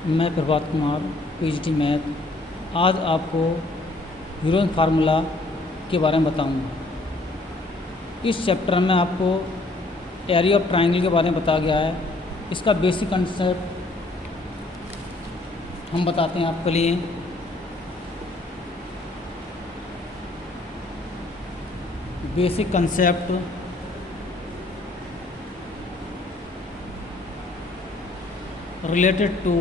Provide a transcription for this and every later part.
मैं Prabhat Kumar, PGT math. आज आपको यूरोन फार्मूला के बारे में बताऊंगा। इस चैप्टर में आपको एरिया ऑफ ट्राइंगल के बारे में बताया गया है। इसका बेसिक कंसेप्ट हम बताते हैं आपके लिए। Basic concept related to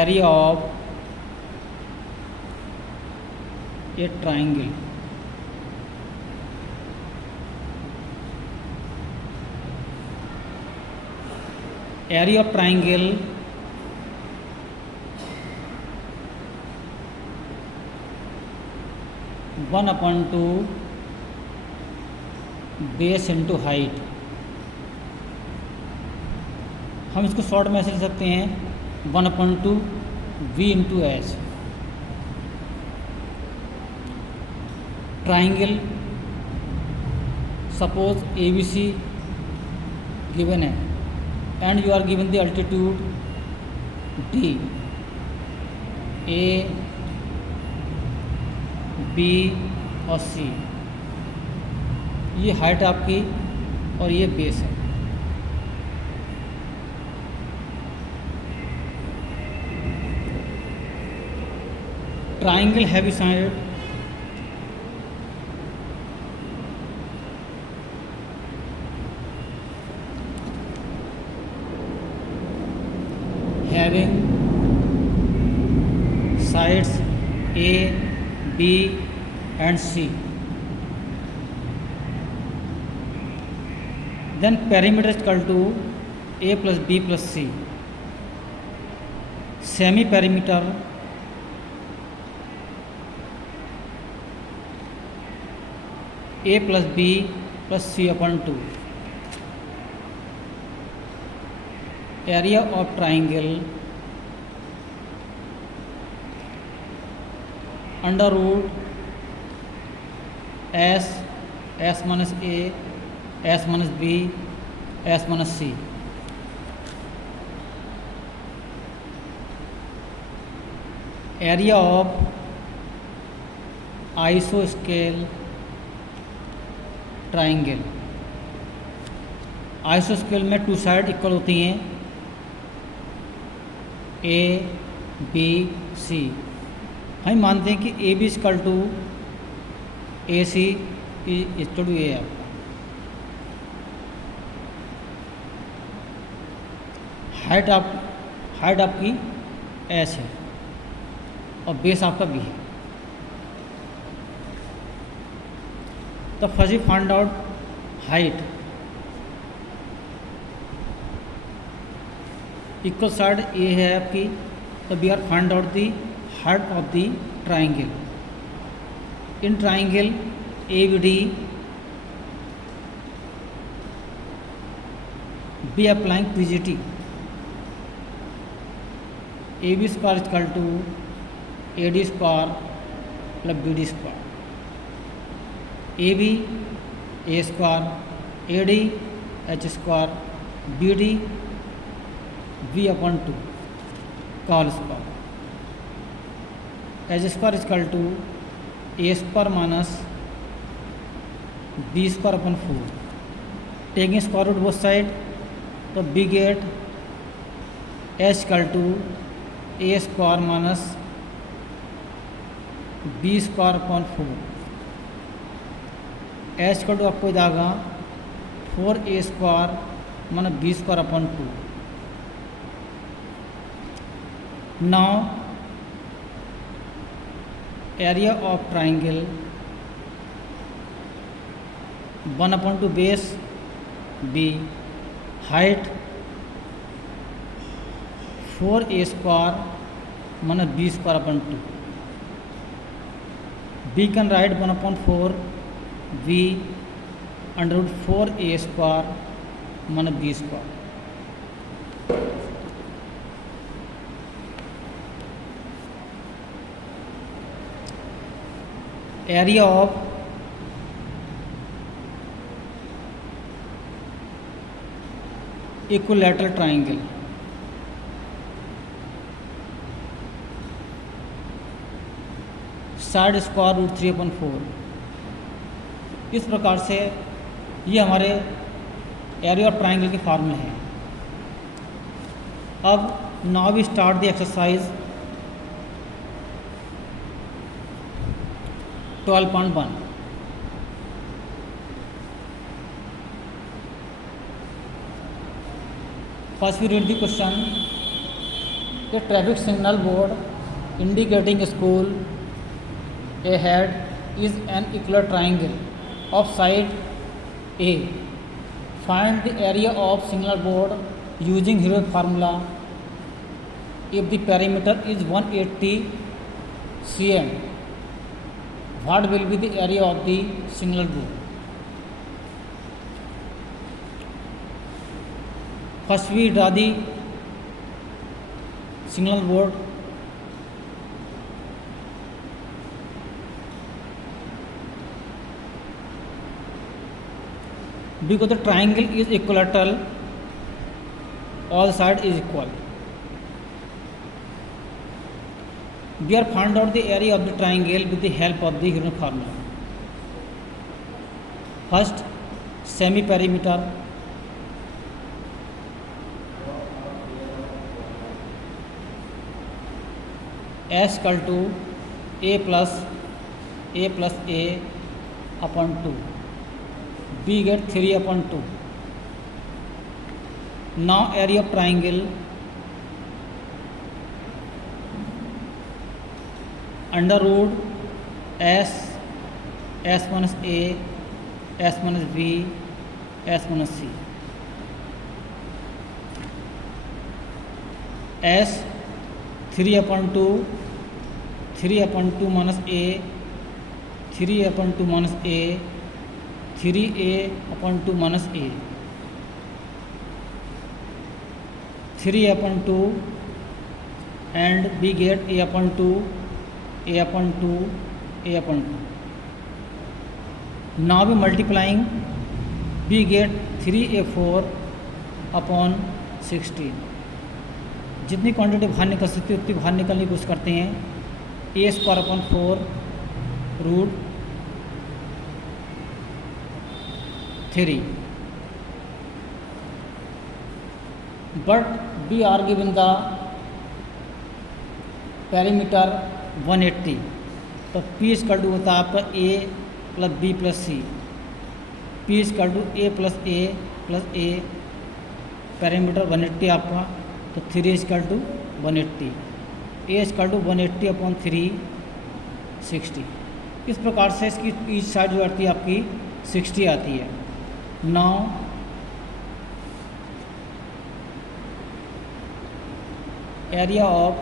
area of a triangle. Area of triangle one upon two base into height. हम इसको शॉर्ट में ऐसे लिख सकते हैं 1/2 v into H. Triangle suppose A B C given है and you are given the altitude D, A B और C. ये हाइट आपकी और ये बेस है। Triangle heavy side having sides A B and C, then perimeter is equal to a plus b plus c. Semi perimeter a plus b plus c upon 2. Area of triangle under root s minus a, s minus b, s minus c। Area of आइसोस्केल triangle. आइसोस्केल में to side equal होती हैं, ए B सी। हम मानते हैं कि A B equal to A C equal to A. Height आपकी H है और बेस आपका बी है। तो first find out height. Equal side A है आपकी, तो we are find out the height of the triangle. In triangle A B D by applying PGT. A B square equal to A D square plus B D square. A B A square, A D H square, B D B upon 2 whole square. H square equal to A square minus B square upon 4। Taking square root both side, तो we get H equal to A square minus B square upon 4। H equal to आपको जाएगा 4a square minus B square upon 2। Now area of triangle 1/2 base B, height 4a square minus B square upon 2। We can write 1/4 v under root 4a square minus B square. Area of equilateral triangle. Side square root 3/4। इस प्रकार से ये हमारे area of triangle के फार्मूले हैं। अब now we start the exercise 12.1। First we read the question. A traffic signal board indicating a school ahead is an equilateral triangle of side A. Find the area of signal board using Hero's formula. If the perimeter is 180 cm, what will be the area of the signal board? First we draw the signal board. Because the triangle is equilateral, all sides is equal. We are find out the area of the triangle with the help of the Heron formula. First, semi perimeter. S equal to a plus a upon 2. B get 3/2. Now area of triangle under root S minus a, S minus b, S minus c. S 3/2 minus a, 3/2 minus a, 3a/2 minus a, 3/2 and b get a/2, a/2, a/2. Now we multiplying, b get 3a4 upon 16. जितनी quantity बाहर निकल सकती है उतनी बाहर निकलने की कोशिश करते हैं। a²/4 root 3, but we are given the perimeter 180, तो p इक्वल टू होता है आपका a plus b plus c। p equal to a plus a, perimeter 180 आपका, तो 3 equal to 180, a equal to 180 अपॉन 3 60। इस प्रकार से इसकी ईच साइड जो आती है आपकी 60 आती है। Now area of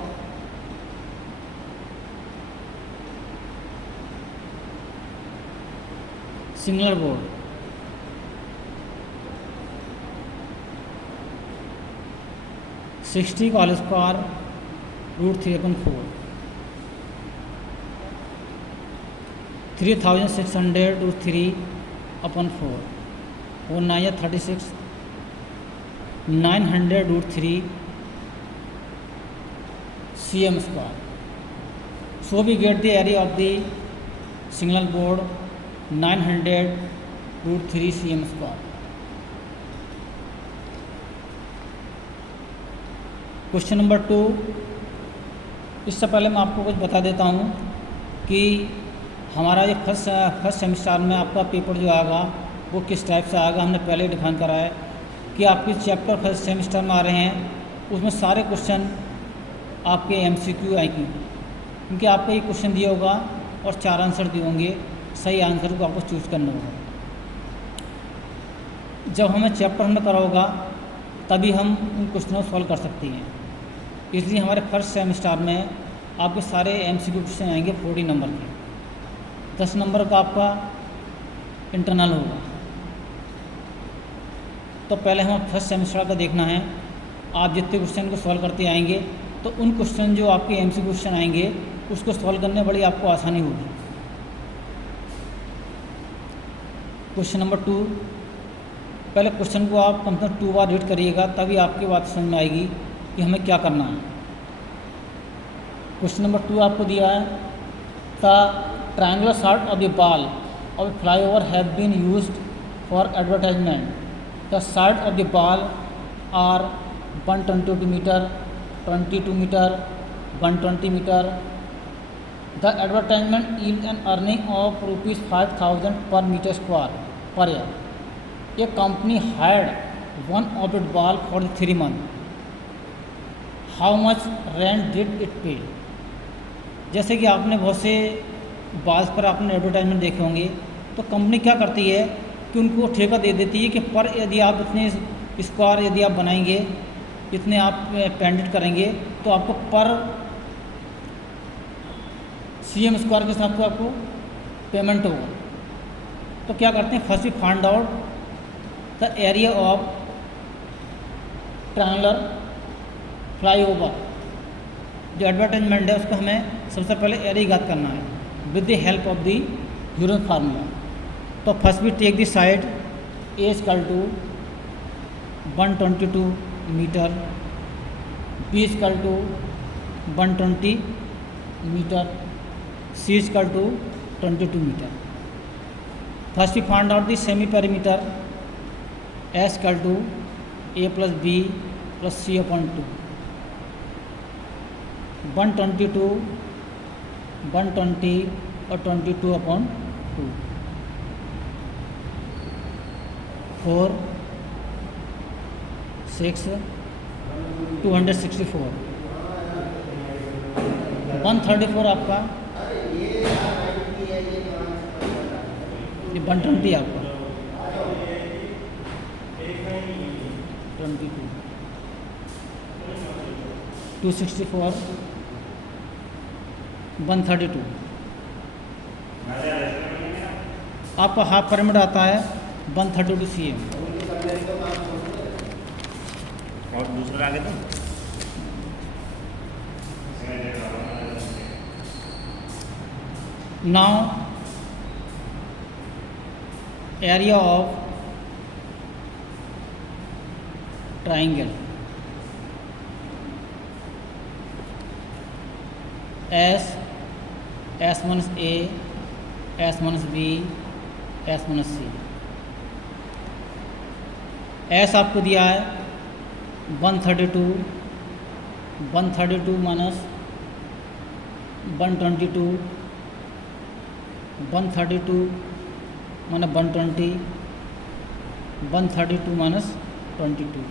singular board, sixty का होल स्क्वायर रूट 3/4, 3600 रूट 3/4 और 9 36, 900 root 3 cm square. So we get the area of the signal board 900 root 3 cm square. Question number 2। इससे पहले मैं आपको कुछ बता देता हूँ कि हमारा ये फर्स्ट सेमिस्टर में आपका पेपर जो आएगा वो किस टाइप से आएगा। हमने पहले डिफाइन करा है कि आपके चैप्टर फर्स्ट सेमिस्टर में आ रहे हैं, उसमें सारे क्वेश्चन आपके MCQ आएंगे, क्योंकि आपको ये क्वेश्चन दिया होगा और 4 आंसर दिए होंगे। सही आंसर को आपको चूज़ करना होगा। जब हमें चैप्टर में करा होगा तभी हम उन क्वेश्चनों को सॉल्व कर सकते हैं। इसलिए हमारे फर्स्ट सेमिस्टर में आपके सारे MCQ क्वेश्चन आएंगे 40 नंबर के। 10 नंबर का आपका इंटरनल होगा। तो पहले हमें फर्स्ट सेमिस्टर का देखना है। आप जितने क्वेश्चन को सॉल्व करते आएंगे तो उन क्वेश्चन जो आपके MCQ क्वेश्चन आएंगे उसको सॉल्व करने बड़ी आपको आसानी होगी। क्वेश्चन नंबर 2, पहले क्वेश्चन को आप कम से कम 2 बार रीड करिएगा, तभी आपकी बात समझ में आएगी कि हमें क्या करना है। क्वेश्चन नंबर 2 आपको दिया है, the triangular short of the wall of flyover have been used for advertisement. The short of the wall are 122 meter, 22 meter, 120 meter. The advertisement yield an earning of rupees 5,000 per meter square per year. A company hired one orbit ball for 3 months. How much rent did it pay? जैसे कि आपने बहुत से balls पर आपने advertisement देखे होंगे, तो कंपनी क्या करती है कि उनको ठेका दे देती है कि पर यदि आप इतने स्क्वायर यदि आप बनाएंगे, इतने आप पेंडेंट करेंगे, तो आपको पर CM स्क्वायर के हिसाब से आपको पेमेंट होगा। तो क्या करते हैं, first we find out the area of triangular flyover. जो एडवर्टाइजमेंट है उसको हमें सबसे पहले एरिया ज्ञात करना है with the help of the Heron formula. तो first we take the side A equal to 122 metre, B equal to 120 metre, C equal to 22 metre. First we find out the semi perimeter S equal to A plus B plus C upon 2। 122, 120 और 22 upon 2, 4, 6, 264, 134 आपका, ये 120 आपका, 22, 264, 132। आपका half pyramid आता है 132 CM। और दूसरा आगे तो now area of triangle S minus A, S minus B, S minus C। S आपको दिया है 132, 132 माइनस 122, 132 माइनस 120, 132 माइनस 22।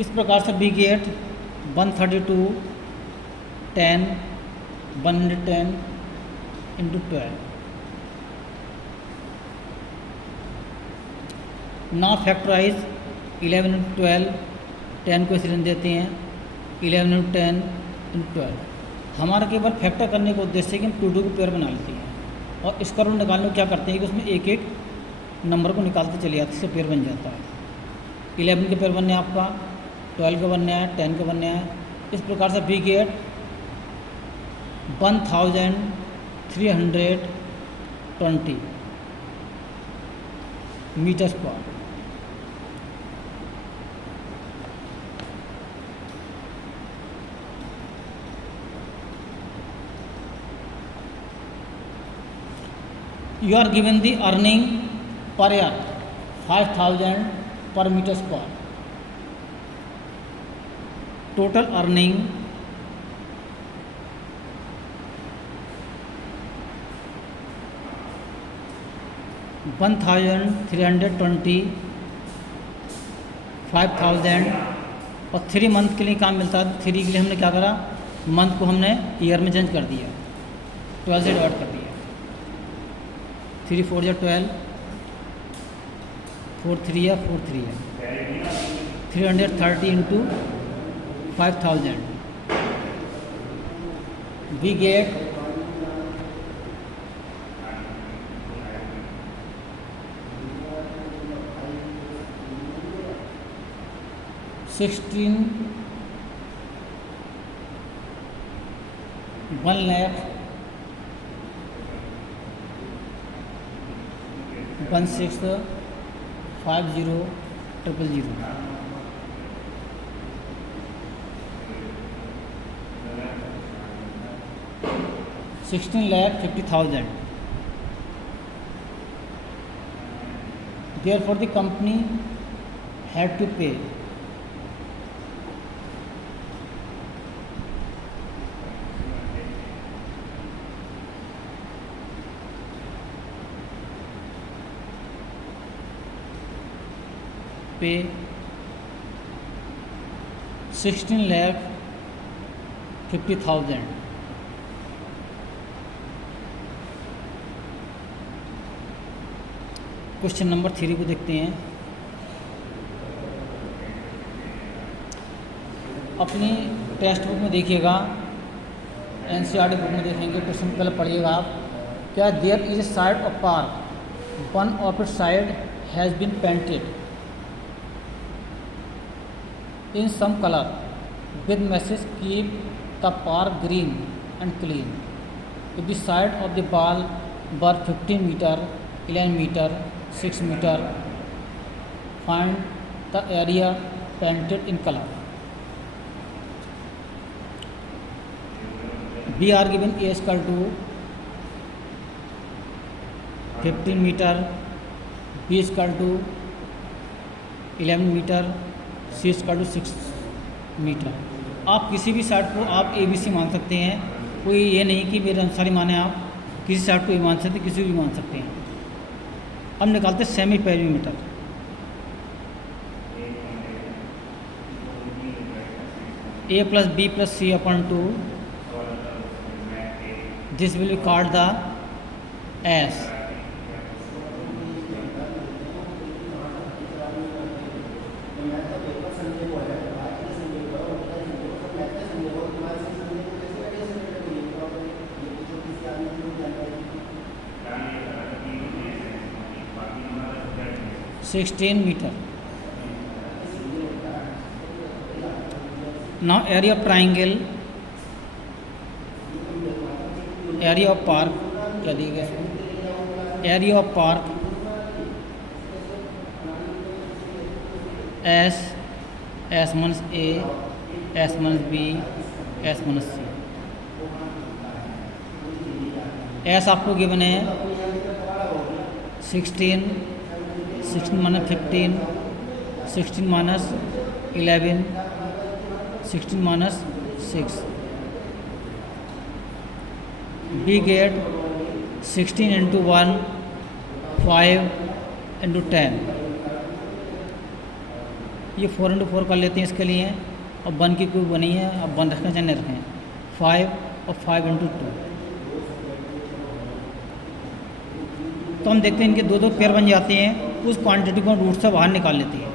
इस प्रकार से we get 132 10 110 into 12। Now factorize 11 into 12, 10 को इसे देते हैं 11 इंटू 10 इंटू 12। हमारा केवल फैक्टर करने का उद्देश्य है कि हम 2 को पेयर बना लेते हैं और इसका रूल निकालने को क्या करते हैं कि उसमें एक एक नंबर को निकालते चले जाते, इससे पेयर बन जाता है। 11 के पेयर बनने आपका, 12 के बनने हैं, 10 के बनने हैं। इस प्रकार से we get 1320 meter square. You are given the earning per year 5,000 per meter square. Total earning $1,320, 5,000 और 3 मंथ के लिए काम मिलता है। 3 के लिए हमने क्या करा, मंथ को हमने ईयर में चेंज कर दिया, 12 से डिवाइड कर दिया। 3 4 या 12, 4 3 या 4 3 है 330 into 5,000। we get 1,00,000 16500000। 16,50,000. Therefore, the company had to pay पे 16,50,000। क्वेश्चन नंबर 3 को देखते हैं। अपनी टेक्स्ट बुक में देखिएगा, एनसीईआरटी बुक में देखेंगे, क्वेश्चन पहले पढ़िएगा आप। क्या there is a side of park, one of it side has been painted in some color with message keep the park green and clean. If the side of the ball were 15 meter, 11 meter, 6 meter, find the area painted in color. We are given A is equal to 15 meter, B is equal to 11 meter, C equal to 6 meter. आप किसी भी side को आप ए B सी मान सकते हैं, कोई ये नहीं कि मेरे अनुसार ही माने। आप किसी साइड को ए मान सकते, किसी भी मान सकते हैं। अब निकालते semi perimeter. A plus B plus C upon 2, this will be called the S. (16 meter). Now area of triangle, area of park, क्या दिएगा इसको? Area of park S minus A, S minus B, S minus C। S आपको given है 16 minus 15, 16 minus 11, 16 minus 6। We get 16 into 1, 5 into 10। ये 4 into 4 कर लेते हैं इसके लिए। और 1 की क्यूब बनी है, अब 1 रखें चाहे नहीं रखें। 5 और 5 इंटू 2। तो हम देखते हैं इनके दो पेयर बन जाते हैं। उस क्वांटिटी को रूट से बाहर निकाल लेते हैं।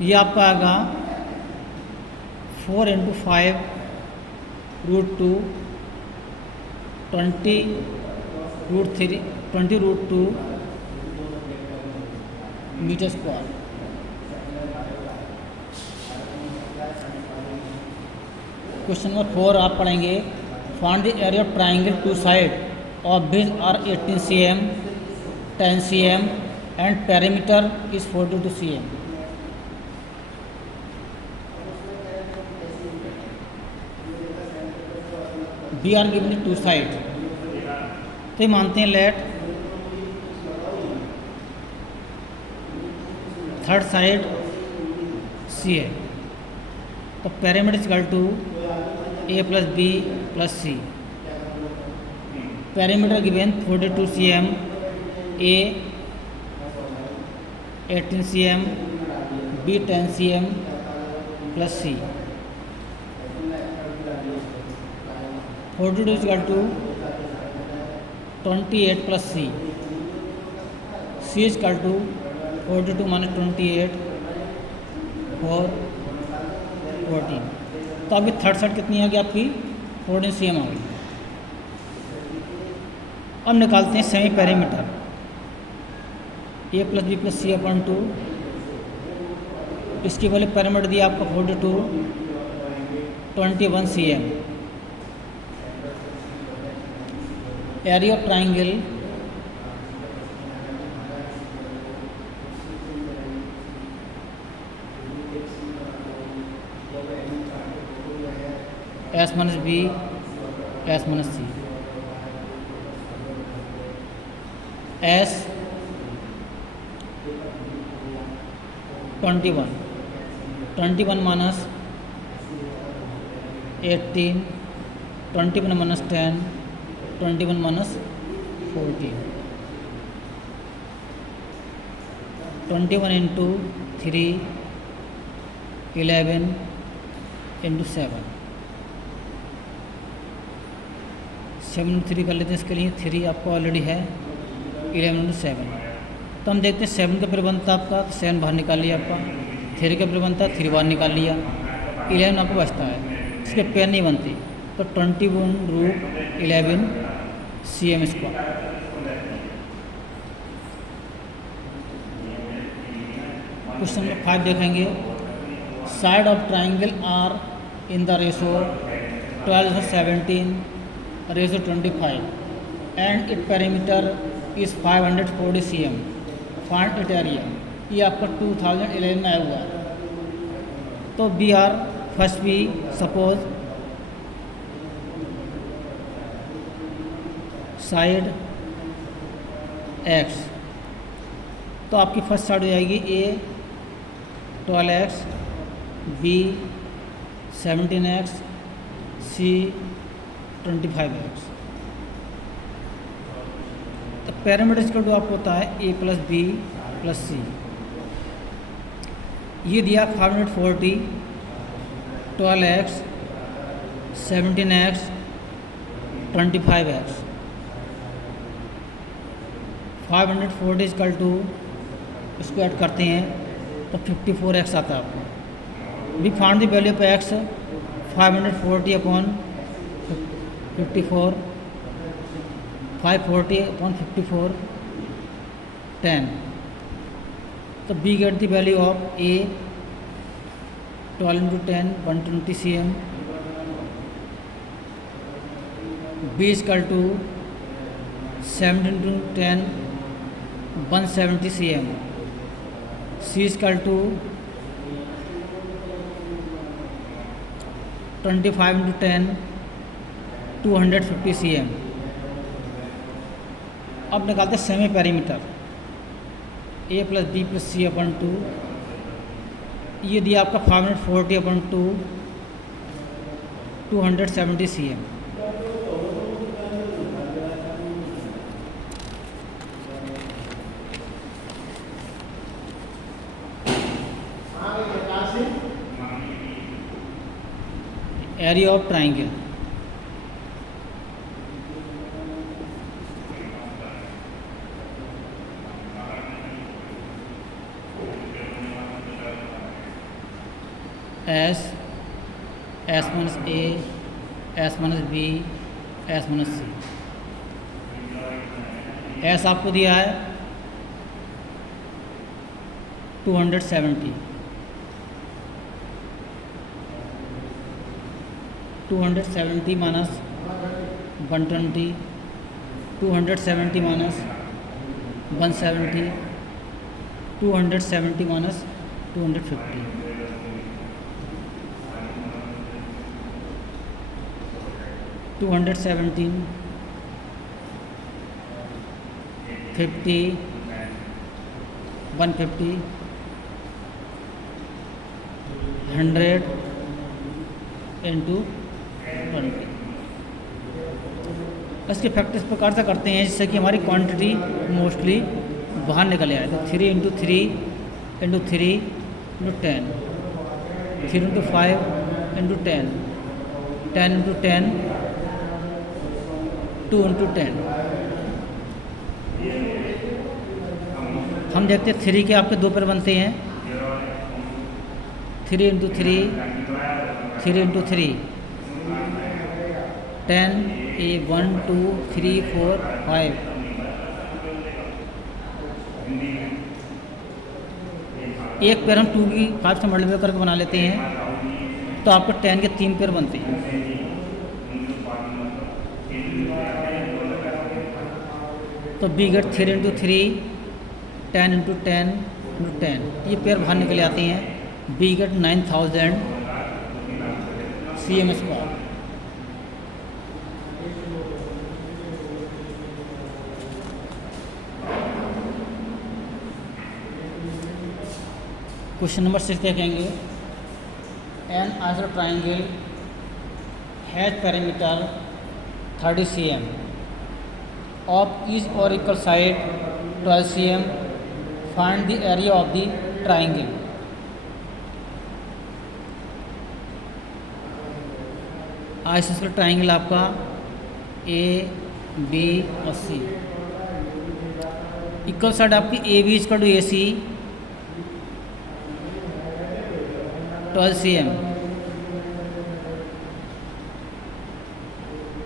ये आपका आएगा 4 into 5 root 2, 20 root 3, 20 root 2 meter square. Question number 4 आप पढ़ेंगे। Find the area of triangle two side of which are 18 cm, 10 cm and perimeter is 42 cm. We are given the two sides। तो ये मानते हैं लेट थर्ड साइड सी है। तो perimeter is equal to A plus B plus C। Parameter given 42 cm, A 18 cm, B 10 cm plus C। 42 is equal to 28 plus C। C is equal to 42 minus 28 और 14। तो अभी third side कितनी आ गई आपकी? 14 cm आ गई। अब निकालते हैं semi perimeter. A plus B plus C upon 2। इसकी वैल्यू पेरीमीटर दिया आपका 42, 21 cm। Area of triangle S minus B S minus C S 21 minus 18 21 minus 10 21 minus 14 21 into 3 11 into 7 7 3 कर लेते हैं। इसके लिए 3 आपका ऑलरेडी है, 11 into 7। तो हम देखते हैं 7 का प्रबंध था आपका, तो 7 बाहर निकाल लिया आपका, 3 का प्रबंध था 3 बाहर निकाल लिया, 11 आपको बचता है, इसके पेयर नहीं बनती। तो 21√11 cm स्क्वायर। क्वेश्चन नंबर 5 देखेंगे। Side of triangle are in the ratio 12:17 ratio 25 and it perimeter is 540 cm। Find it area. ये आपका 2011 में आया हुआ है। तो we are first we suppose side X, तो आपकी फर्स्ट साइड हो जाएगी ए 12x, बी 17x, सी 25x। तो पैरामीटर इसका जो आपको होता है ए प्लस बी प्लस सी। ये दिया 540, 12x, 17x, 25x। 540 equal to इसको ऐड करते हैं तो 54x आता है आपको। We found the value of x 540 upon 54, 540 upon 54 10। तो we get the value of A 12 into 10 120 cm, B equal to 17 into 10 170 cm, C equal to 25 into 10 250 cm। अब निकालते हैं semi perimeter A plus B plus C upon 2। ये दिया आपका 540 upon 2 270 cm। Area of triangle S minus A, S minus B, S minus C. S आपको दिया है 270, 270 minus 120, 270 minus 170, 270 minus 250, 217 50 150 100 into 20। इसके फैक्टर इस प्रकार से करते हैं जिससे कि हमारी क्वांटिटी मोस्टली बाहर निकल आए। तो 3 into 3 into 3 into 10, 3 into 5 into 10, 10 into 10, 2 into 10। हम देखते हैं 3 के आपके दो पेयर बनते हैं, 3 into 3, 3 into 3, 10, 1 2 3 4 5। एक पेयर हम 2 की 5 से मल्टीप्लाई करके बना लेते हैं तो आपको 10 के 3 पेयर बनते हैं। तो we get 3 into 3 10 into 10 into 10, ये पेयर बाहर निकल आते हैं। We get 9000 CM square. Question number 6 देखेंगे। An isosceles triangle has perimeter 30 cm of each or equal side 12 cm. Find the area of the triangle. Isosceles triangle आपका A B और C, equal side आपकी A B equal to A C 12 cm।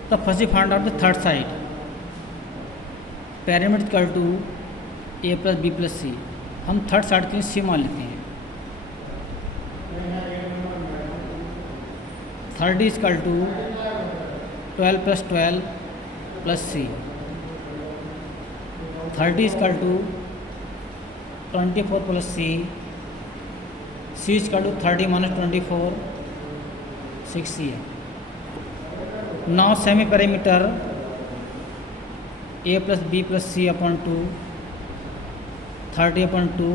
तो first find out the third side, perimeter equal to A plus B plus C. हम third side के लिए सी मान लेते हैं। 30 equal to 12 plus 12 plus C. 30 equal to 24 plus C. C equal to 30 minus 24 6 C है। Now semi perimeter A plus B plus C upon 2 30 upon 2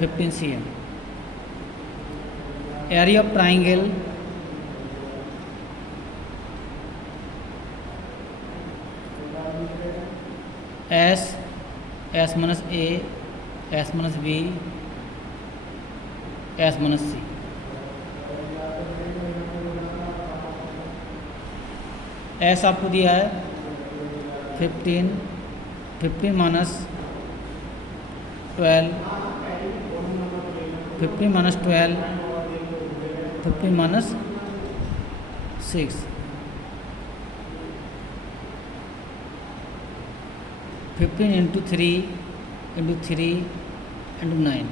15 cm। Area of triangle S minus A S minus B S minus C. S आपको दिया है 15 minus 12 15 minus 12 15 minus 6 15 into 3 into 3 into 9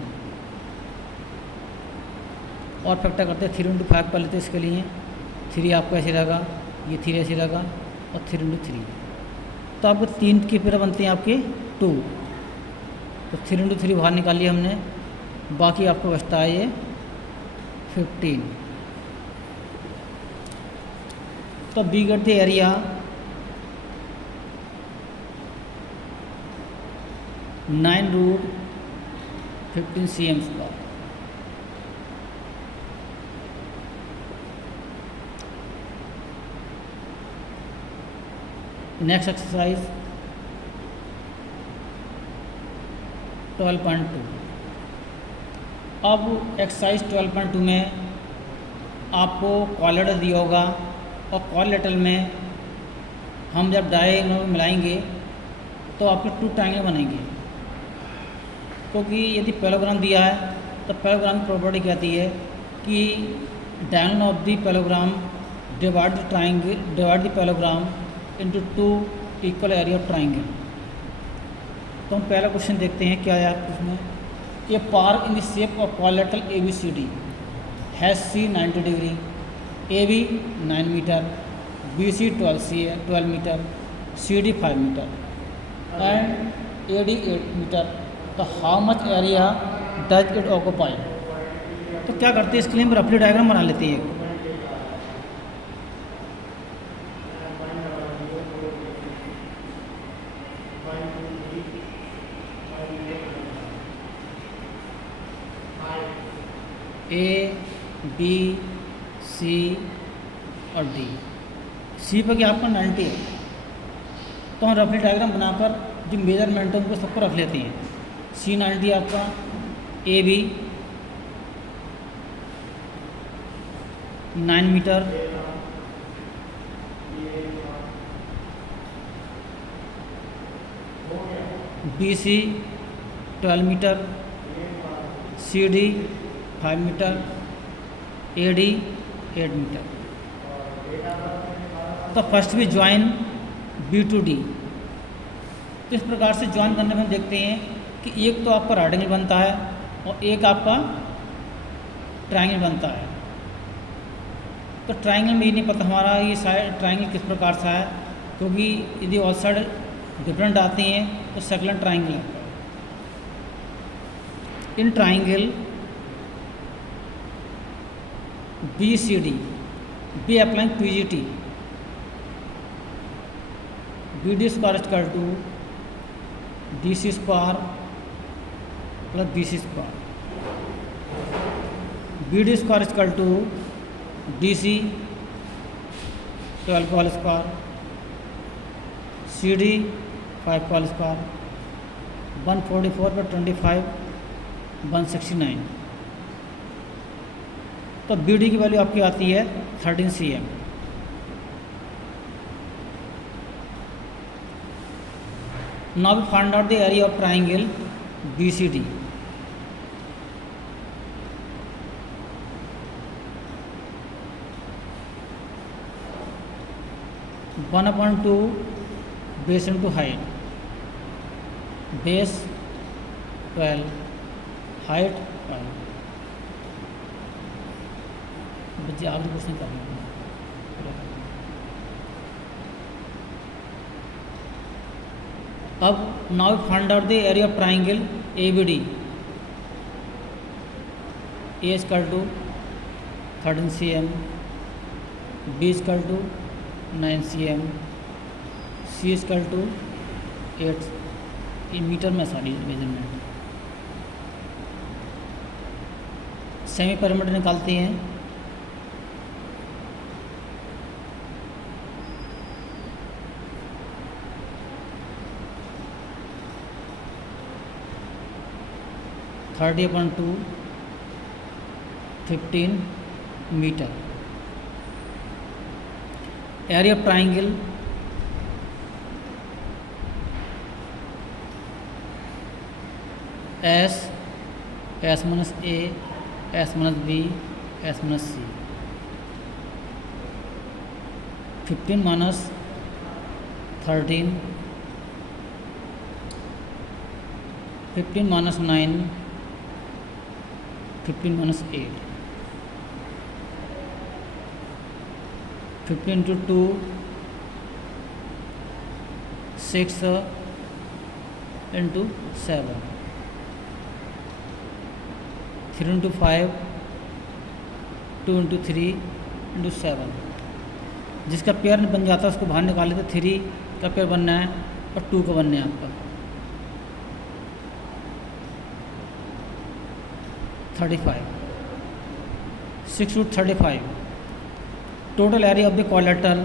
और factor करते हैं 3 into 5 कर लेते हैं। इसके लिए 3 आपको ऐसे रहेगा, ये 3 ऐसे रहेगा और 3 इंटू 3। तो आपको 3 की पेयर बनते हैं आपके 2। तो 3 इंटू 3 बाहर निकाल लिया हमने, बाकी आपको बचता है ये 15। तो we get the area 9√15 cm square. Next exercise 12.2। अब एक्सरसाइज 12.2 में आपको क्वाड्रिलेटरल दिया होगा और क्वाड्रिलेटरल में हम जब डायगोनल मिलाएंगे तो आपके 2 ट्रायंगल बनेंगे। क्योंकि यदि पैराग्राम दिया है तो पैराग्राम की प्रॉपर्टी कहती है कि diagonal of the parallelogram divide the triangle divide the parallelogram into 2 equal area of triangle. तो हम पहला क्वेश्चन देखते हैं क्या है उसमें। A park in the shape of quadrilateral ABCD has C 90 degree, AB 9 metre, BC 12 metre, CD 5 metre and AD 8 metre. तो how much area does it occupy. तो क्या करते हैं, इसके लिए हम रफली डायग्राम बना लेते हैं। A, B, C और D। C पर क्या आपका 90 है। तो हम रफली डायग्राम बनाकर जो मेजरमेंट है उनको सबको रख लेते हैं। C 90 आपका, AB 9 metre, BC 12 metre, CD 5 मीटर, AD 8 मीटर। तो फर्स्ट भी ज्वाइन B to D। तो इस प्रकार से ज्वाइन करने में हम देखते हैं कि एक तो आपका राइट एंगल बनता है और एक आपका ट्रायंगल बनता है। तो ट्रायंगल में ये नहीं पता हमारा ये साइड ट्रायंगल किस प्रकार सा है, क्योंकि यदि ऑल साइड डिफरेंट आती हैं तो सर्कुलर ट्राइंगल आता है। In triangle BCD, B applying PGT, BD square is equal to DC square plus BC square, BD square is equal to DC 12 whole square, CD 5 whole square, 144 by 25 169। तो BD की value आपकी आती है 13 cm। Now we find out the area of triangle BCD। One upon two base into height, base 12, height 12। बच्चे आगे कुछ नहीं करना। अब now find out the area of triangle ABD। A equal to 13 cm, B equal to 9 cm, C equal to 8 meter में सारी measurement. Semi parameter निकालते हैं। Thirty upon two 15 meter. Area of triangle S minus A, S minus B, S minus C। 15 minus 13, 15 minus 9, 15 minus 8, 15 into 2 6 into 7, 3 into 5, 2 into 3 into 7। जिसका pair बन जाता है उसको बाहर निकाले तो 3 का पेयर बनना है और 2 का बनना है आपका 35, 6 to 35। Total area of the collateral